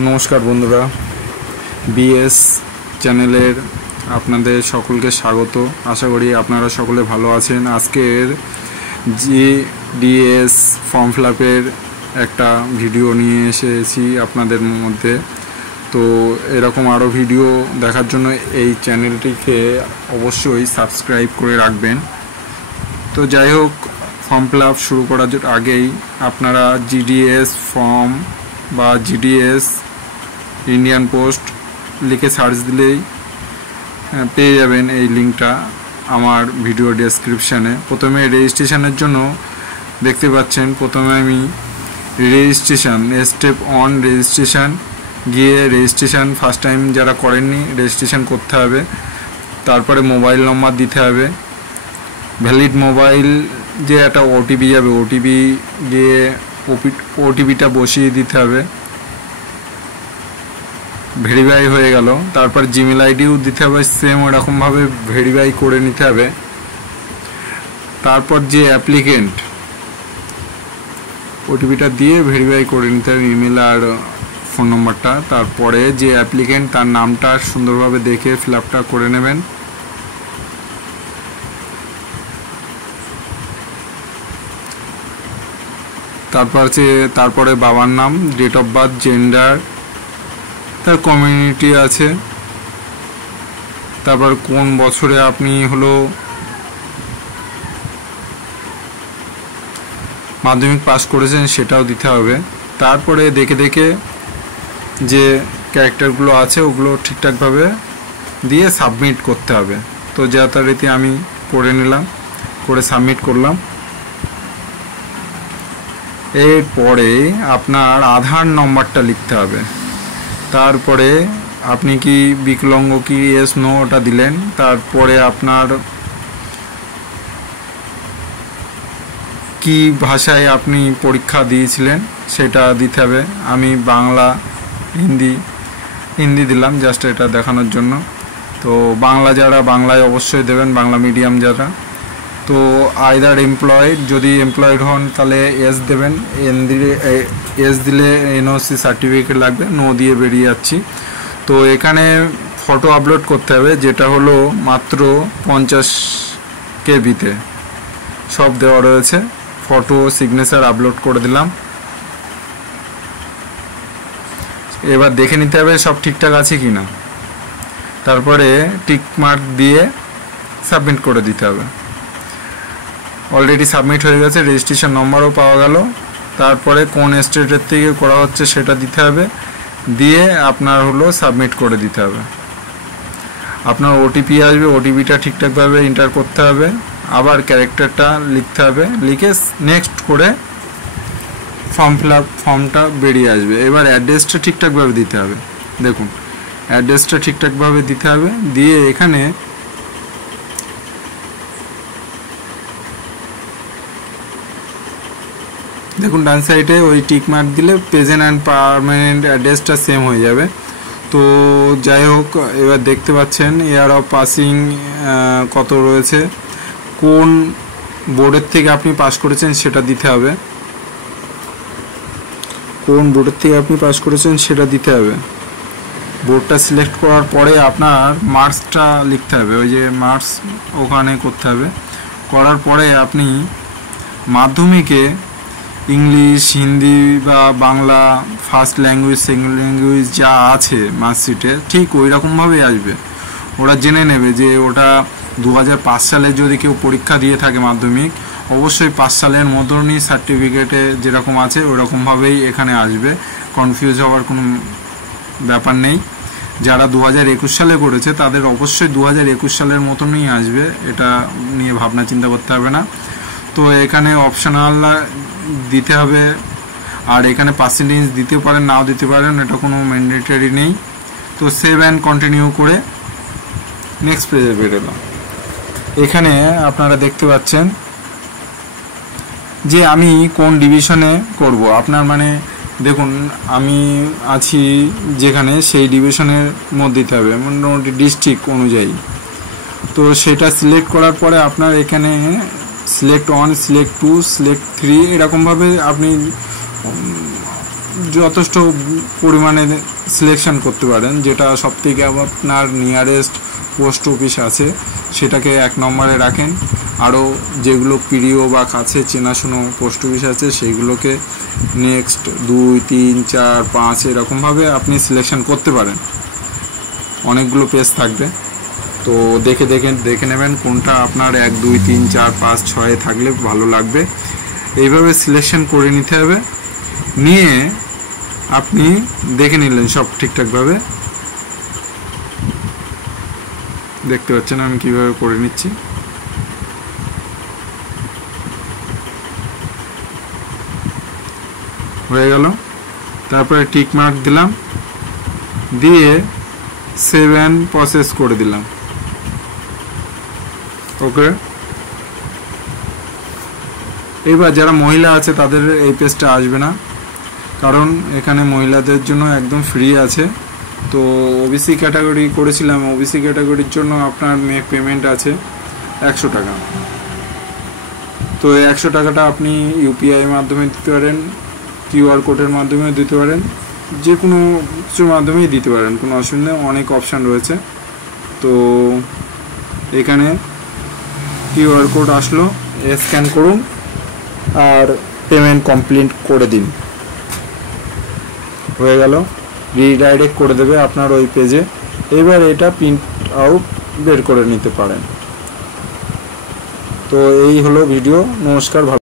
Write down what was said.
নমস্কার বন্ধুরা, বিএস চ্যানেলের আপনাদের সকলকে স্বাগত। আশা করি আপনারা সকলে ভালো আছেন। আজকের জিডিএস ফর্ম ফিল আপের একটা ভিডিও নিয়ে এসেছি আপনাদের মধ্যে। তো এরকম আরও ভিডিও দেখার জন্য এই চ্যানেলটিকে অবশ্যই সাবস্ক্রাইব করে রাখবেন। তো যাই হোক, ফর্ম ফিল আপ শুরু করার আগেই আপনারা জিডিএস ফর্ম বা জিডিএস ইন্ডিয়ান পোস্ট লিখে সার্চ দিলেই পেয়ে যাবেন এই লিঙ্কটা আমার ভিডিও ডেসক্রিপশানে। প্রথমে রেজিস্ট্রেশনের জন্য দেখতে পাচ্ছেন, প্রথমে আমি রেজিস্ট্রেশন স্টেপ অন রেজিস্ট্রেশন গিয়ে রেজিস্ট্রেশন ফার্স্ট টাইম যারা করেননি রেজিস্ট্রেশন করতে হবে। তারপরে মোবাইল নম্বর দিতে হবে, ভ্যালিড মোবাইল যে একটা ওটিপি যাবে, ওটিপি দিয়ে ওটিপিটা বসিয়ে দিতে হবে। ভেরিফাই হয়ে গেল। তারপর জিমেল আইডিও দিতে হবে, সেম ওরকমভাবে ভেরিফাই করে নিতে হবে। তারপর যে অ্যাপ্লিকেন্ট ওটিপিটা দিয়ে ভেরিফাই করে নিতে হবে, ইমেল আর ফোন নম্বরটা। তারপরে যে অ্যাপ্লিকেন্ট তার নামটা সুন্দরভাবে দেখে ফিল আপটা করে নেবেন। তারপরে বাবার নাম, ডেট অফ বার্থ, জেন্ডার, তার কমিউনিটি আছে, তারপর কোন বছরে আপনি মাধ্যমিক পাস করেছেন সেটাও দিতে হবে। তারপরে দেখে দেখে যে ক্যারেক্টারগুলো আছে ওগুলো ঠিকঠাকভাবে দিয়ে সাবমিট করতে হবে। তো যথারীতি আমি করে নিলাম, করে সাবমিট করলাম। এরপরে আপনার আধার নম্বরটা লিখতে হবে। তারপরে আপনি কি বিকলাঙ্গ কি এস নো ওটা দিলেন। তারপরে আপনার কি ভাষায় আপনি পরীক্ষা দিয়েছিলেন সেটা দিতে হবে। আমি বাংলা হিন্দি দিলাম জাস্ট এটা দেখানোর জন্য। তো বাংলা যারা বাংলায় অবশ্যই দেবেন, বাংলা মিডিয়াম যারা। তো আইদার এমপ্লয়েড, যদি এমপ্লয়েড হন তাহলে এস দেবেন, এস দিলে এনওসি সার্টিফিকেট লাগবে, নো দিয়ে বেরিয়ে যাচ্ছি। তো এখানে ফটো আপলোড করতে হবে, যেটা হলো মাত্র 50 কেবিতে সব দেওয়া রয়েছে। ফটো সিগনেচার আপলোড করে দিলাম। এবার দেখে নিতে হবে সব ঠিকঠাক আছে কি না। তারপরে টিক মার্ক দিয়ে সাবমিট করে দিতে হবে। অলরেডি সাবমিট হয়ে গেছে, রেজিস্ট্রেশন নম্বরও পাওয়া গেল। তারপরে কোন স্টেটের থেকে করা হচ্ছে সেটা দিতে হবে, দিয়ে আপনার সাবমিট করে দিতে হবে। আপনার ওটিপি আসবে, ওটিপিটা ঠিকঠাকভাবে এন্টার করতে হবে, আবার ক্যারেক্টারটা লিখতে হবে, লিখে নেক্সট করে ফর্ম ফিল আপ ফর্মটা বেরিয়ে আসবে। এবার অ্যাড্রেসটা ঠিকঠাকভাবে দিতে হবে। দেখুন, অ্যাড্রেসটা ঠিকঠাকভাবে দিতে হবে, দিয়ে এখানে দেখুন ডান সাইডে ওই টিক মার্ক দিলে প্রেজেন্ট অ্যান্ড পার্মানেন্ট অ্যাড্রেসটা সেম হয়ে যাবে। তো যাই হোক, এবার দেখতে পাচ্ছেন ইয়ার অফ পাসিং কত রয়েছে, কোন বোর্ডের থেকে আপনি পাস করেছেন সেটা দিতে হবে। কোন বোর্ডের থেকে আপনি পাস করেছেন সেটা দিতে হবে। বোর্ডটা সিলেক্ট করার পরে আপনার মার্কসটা লিখতে হবে, ওই যে মার্কস ওখানে করতে হবে। করার পরে আপনি মাধ্যমিকে ইংলিশ, হিন্দি বা Bangla first language, second language যা আছে মার্কশিটে ঠিক ওই রকমভাবেই আসবে। ওরা জেনে নেবে যে ওটা 2005 সালে যদি কেউ পরীক্ষা দিয়ে থাকে মাধ্যমিক, অবশ্যই 5 সালের মতনই সার্টিফিকেটে যেরকম আছে ওরকমভাবেই এখানে আসবে। কনফিউজ হওয়ার কোনো ব্যাপার নেই। যারা 2021 সালে করেছে তাদের অবশ্যই 2021 সালের মতনই আসবে, এটা নিয়ে ভাবনা চিন্তা করতে হবে না। তো এখানে অপশনাল দিতে হবে, আর এখানে পার্সেন্টেজ দিতে পারেন নাও দিতে পারেন, এটা কোনো ম্যান্ডেটরি নেই। তো সেভ অ্যান্ড কন্টিনিউ করে নেক্সট পেজে বেরোলাম। এখানে আপনারা দেখতে পাচ্ছেন যে আমি কোন ডিভিশনে করব। আপনার দেখুন আমি আছি যেখানে, সেই ডিভিশনের মধ্যে দিতে হবে, মোটামুটি ডিস্ট্রিক্ট অনুযায়ী। তো সেটা সিলেক্ট করার পরে আপনার এখানে সিলেক্ট 1, সিলেক্ট 2, সিলেক্ট 3 এরকমভাবে আপনি যথেষ্ট পরিমাণে সিলেকশন করতে পারেন, যেটা সবথেকে আপনার নিয়ারেস্ট পোস্ট অফিস আছে সেটাকে 1 নম্বরে রাখেন। আরও যেগুলো প্রিয় বা কাছে চেনাশোনো পোস্ট অফিস আছে সেইগুলোকে নেক্সট 2, 3, 4, 5 এরকমভাবে আপনি সিলেকশন করতে পারেন। অনেকগুলো পেজ থাকবে, তো দেখে নেবেন কোনটা আপনার 1, 2, 3, 4, 5, 6 থাকলে ভালো লাগবে। এইভাবে সিলেকশন করে নিতে হবে। নিয়ে আপনি দেখে নিলেন সব ঠিকঠাকভাবে। দেখতে পাচ্ছেন আমি কিভাবে করে নিচ্ছি। হয়ে গেল। তারপরে টিক মার্ক দিলাম, দিয়ে 7 প্রসেস করে দিলাম। ওকে, এবার যারা মহিলা আছে তাদের এই পেজটা আসবে না, কারণ এখানে মহিলাদের জন্য একদম ফ্রি আছে। তো ওবিসি ক্যাটাগরি করেছিলাম, ওবিসি ক্যাটাগরির জন্য আপনার পেমেন্ট আছে 100 টাকা। তো 100 টাকাটা আপনি ইউপিআই মাধ্যমে দিতে পারেন, কিউআর কোডের মাধ্যমেও দিতে পারেন, যে কোনো কিছুর মাধ্যমেই দিতে পারেন, কোনো অসুবিধা নেই। অনেক অপশান রয়েছে। তো এখানে কিউআর কোড আসলো, স্ক্যান করুন আর পেমেন্ট কমপ্লিট করে দিন। হয়ে গেল, রিডাইরেক্ট করে দেবে আপনার ওই পেজে। এবার এটা প্রিন্ট আউট বের করে নিতে পারেন। তো এই হলো ভিডিও। নমস্কার।